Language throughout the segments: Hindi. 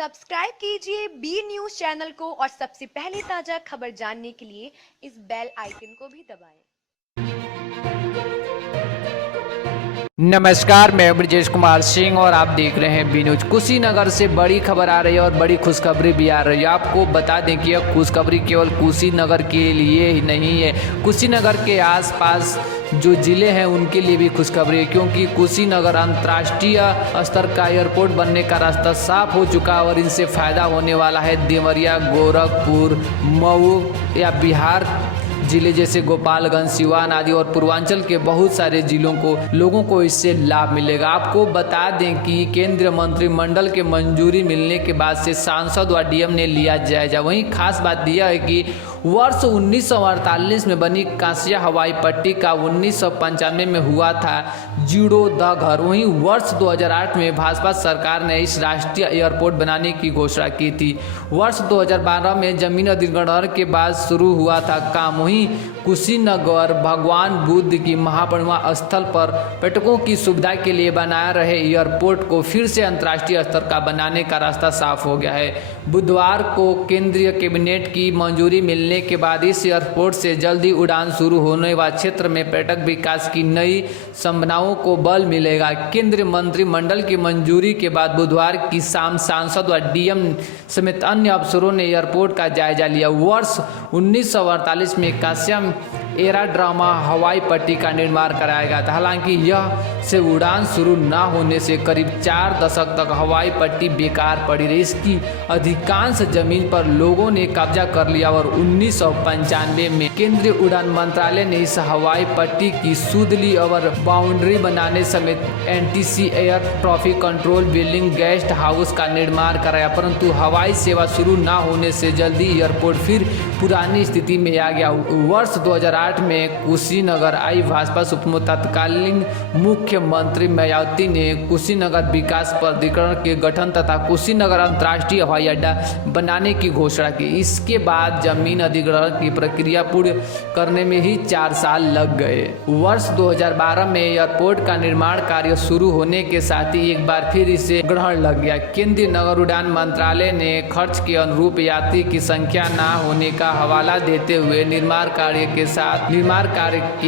सब्सक्राइब कीजिए बी न्यूज़ चैनल को और सबसे पहले ताज़ा खबर जानने के लिए इस बेल आइकन को भी दबाएं। नमस्कार, मैं ब्रजेश कुमार सिंह और आप देख रहे हैं बी न्यूज। कुशीनगर से बड़ी खबर आ रही है और बड़ी खुशखबरी भी आ रही है। आपको बता दें कि यह खुशखबरी केवल कुशीनगर के लिए ही नहीं है, कुशीनगर के आसपास जो ज़िले हैं उनके लिए भी खुशखबरी है, क्योंकि कुशीनगर अंतर्राष्ट्रीय स्तर का एयरपोर्ट बनने का रास्ता साफ हो चुका है और इनसे फ़ायदा होने वाला है देवरिया, गोरखपुर, मऊ या बिहार जिले जैसे गोपालगंज, सिवान आदि और पूर्वांचल के बहुत सारे जिलों को लोगों को इससे लाभ मिलेगा। आपको बता दें कि केंद्रीय मंत्रिमंडल के मंजूरी मिलने के बाद से सांसद व डीएम ने लिया जायजा। वहीं खास बात यह है कि वर्ष 1948 में बनी कांसिया हवाई पट्टी का 1995 में हुआ था जीर्णोद्धार। वहीं वर्ष 2008 में भाजपा सरकार ने इस राष्ट्रीय एयरपोर्ट बनाने की घोषणा की थी। वर्ष 2012 में जमीन अधिग्रहण के बाद शुरू हुआ था काम। वहीं कुशीनगर भगवान बुद्ध की महापरिनिर्वाण स्थल पर पर्यटकों की सुविधा के लिए बनाया रहे एयरपोर्ट को फिर से अंतर्राष्ट्रीय स्तर का बनाने का रास्ता साफ हो गया है। बुधवार को केंद्रीय कैबिनेट की मंजूरी मिलने के बाद इस एयरपोर्ट से जल्दी उड़ान शुरू होने व क्षेत्र में पर्यटक विकास की नई संभावनाओं को बल मिलेगा। केंद्रीय मंत्रिमंडल की मंजूरी के बाद बुधवार की शाम सांसद व डीएम समेत अन्य अफसरों ने एयरपोर्ट का जायजा लिया। वर्ष 1948 में कांसिया एयरड्रामा हवाई पट्टी का निर्माण कराया गया था। हालांकि यह से उड़ान शुरू न होने से करीब 4 दशक तक हवाई पट्टी बेकार पड़ी रही। इसकी अधिकांश जमीन पर लोगों ने कब्जा कर लिया और 1995 में केंद्रीय उड़ान मंत्रालय ने इस हवाई पट्टी की सुध ली और बाउंड्री बनाने समेत NTC air traffic control building guest house का निर्माण कराया, परंतु हवाई सेवा शुरू न होने से जल्दी एयरपोर्ट फिर पुरानी स्थिति में आ गया। वर्ष 2008 में कुशीनगर आई भाजपा सुप्रीमो तत्कालीन मुख्यमंत्री मायावती ने कुशीनगर विकास प्राधिकरण के गठन तथा कुशीनगर अंतर्राष्ट्रीय हवाई अड्डा बनाने की घोषणा की। इसके बाद जमीन अधिग्रहण की प्रक्रिया पूर्ण करने में ही 4 साल लग गए। वर्ष 2012 में एयरपोर्ट का निर्माण कार्य शुरू होने के साथ ही एक बार फिर इसे ग्रहण लग गया। केंद्रीय नगर उड्डयन मंत्रालय ने खर्च के अनुरूप यात्री की संख्या न होने का हवाला देते हुए निर्माण कार्य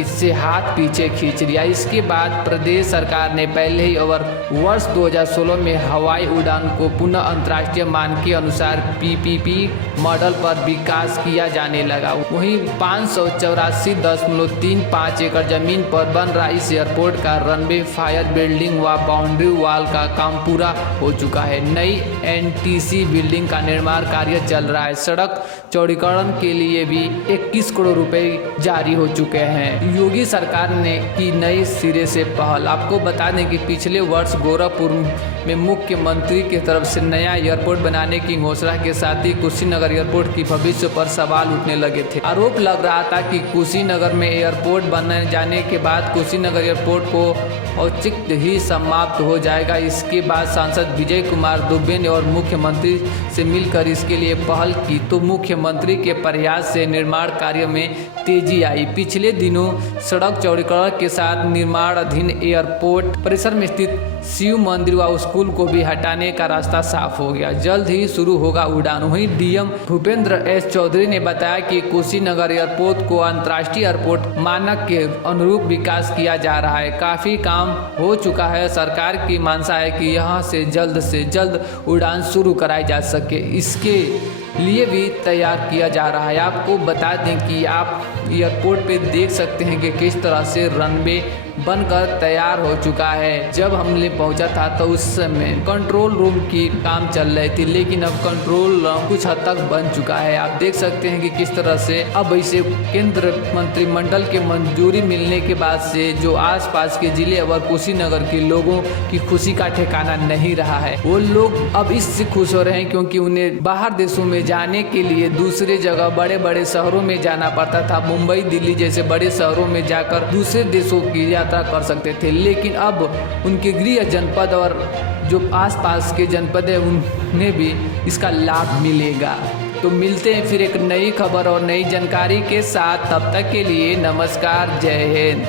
से हाथ पीछे खींच लिया। इसके बाद प्रदेश सरकार ने पहले ही और वर्ष 2016 में हवाई उड़ान को पुनः अंतर्राष्ट्रीय मानक के अनुसार पीपीपी मॉडल पर विकास किया जाने लगा। वहीं 584.35 एकड़ जमीन पर बन रहा इस एयरपोर्ट का रनवे, फायर बिल्डिंग व बाउंड्री वॉल का काम पूरा हो चुका है। नई एनटीसी बिल्डिंग का निर्माण कार्य चल रहा है। सड़क चौड़ीकरण के लिए भी 21 करोड़ रुपए जारी हो चुके हैं। योगी सरकार ने की नई सिरे से पहल। आपको बता दें कि पिछले वर्ष गोरखपुर में मुख्यमंत्री की तरफ से नया एयरपोर्ट बनाने की घोषणा के साथ ही कुशीनगर एयरपोर्ट की भविष्य पर सवाल उठने लगे थे। आरोप लग रहा था कि कुशीनगर में एयरपोर्ट बन जाने के बाद कुशीनगर एयरपोर्ट को औचित्य ही समाप्त हो जाएगा। इसके बाद सांसद विजय कुमार दुबे ने और मुख्यमंत्री से मिलकर इसके लिए पहल की तो मुख्यमंत्री के प्रयास से निर्माण कार्य में तेजी आई। पिछले दिनों सड़क चौड़ीकरण के साथ निर्माणाधीन एयरपोर्ट परिसर में स्थित शिव मंदिर व स्कूल को भी हटाने का रास्ता साफ हो गया। जल्द ही शुरू होगा उड़ान। वहीं डीएम भूपेंद्र एस चौधरी ने बताया कि कुशीनगर एयरपोर्ट को अंतर्राष्ट्रीय एयरपोर्ट मानक के अनुरूप विकास किया जा रहा है। काफी काम हो चुका है। सरकार की मंशा है कि यहाँ से जल्द उड़ान शुरू कराई जा सके, इसके लिए भी तैयार किया जा रहा है। आपको बता दें कि आप एयरपोर्ट पे देख सकते हैं कि किस तरह से रनवे बनकर तैयार हो चुका है। जब हमने पहुंचा था तो उस समय कंट्रोल रूम की काम चल रही थी, लेकिन अब कंट्रोल रूम कुछ हद तक बन चुका है। आप देख सकते हैं कि किस तरह से अब इसे केंद्र मंत्रिमंडल के मंजूरी मिलने के बाद से जो आसपास के जिले और कुशीनगर के लोगों की खुशी का ठिकाना नहीं रहा है। वो लोग अब इससे खुश हो रहे हैं क्योंकि उन्हें बाहर देशों में जाने के लिए दूसरे जगह बड़े बड़े शहरों में जाना पड़ता था। मुंबई, दिल्ली जैसे बड़े शहरों में जाकर दूसरे देशों की यात्रा कर सकते थे, लेकिन अब उनके गृह जनपद और जो आसपास के जनपद है उन्हें भी इसका लाभ मिलेगा। तो मिलते हैं फिर एक नई खबर और नई जानकारी के साथ। तब तक के लिए नमस्कार, जय हिंद।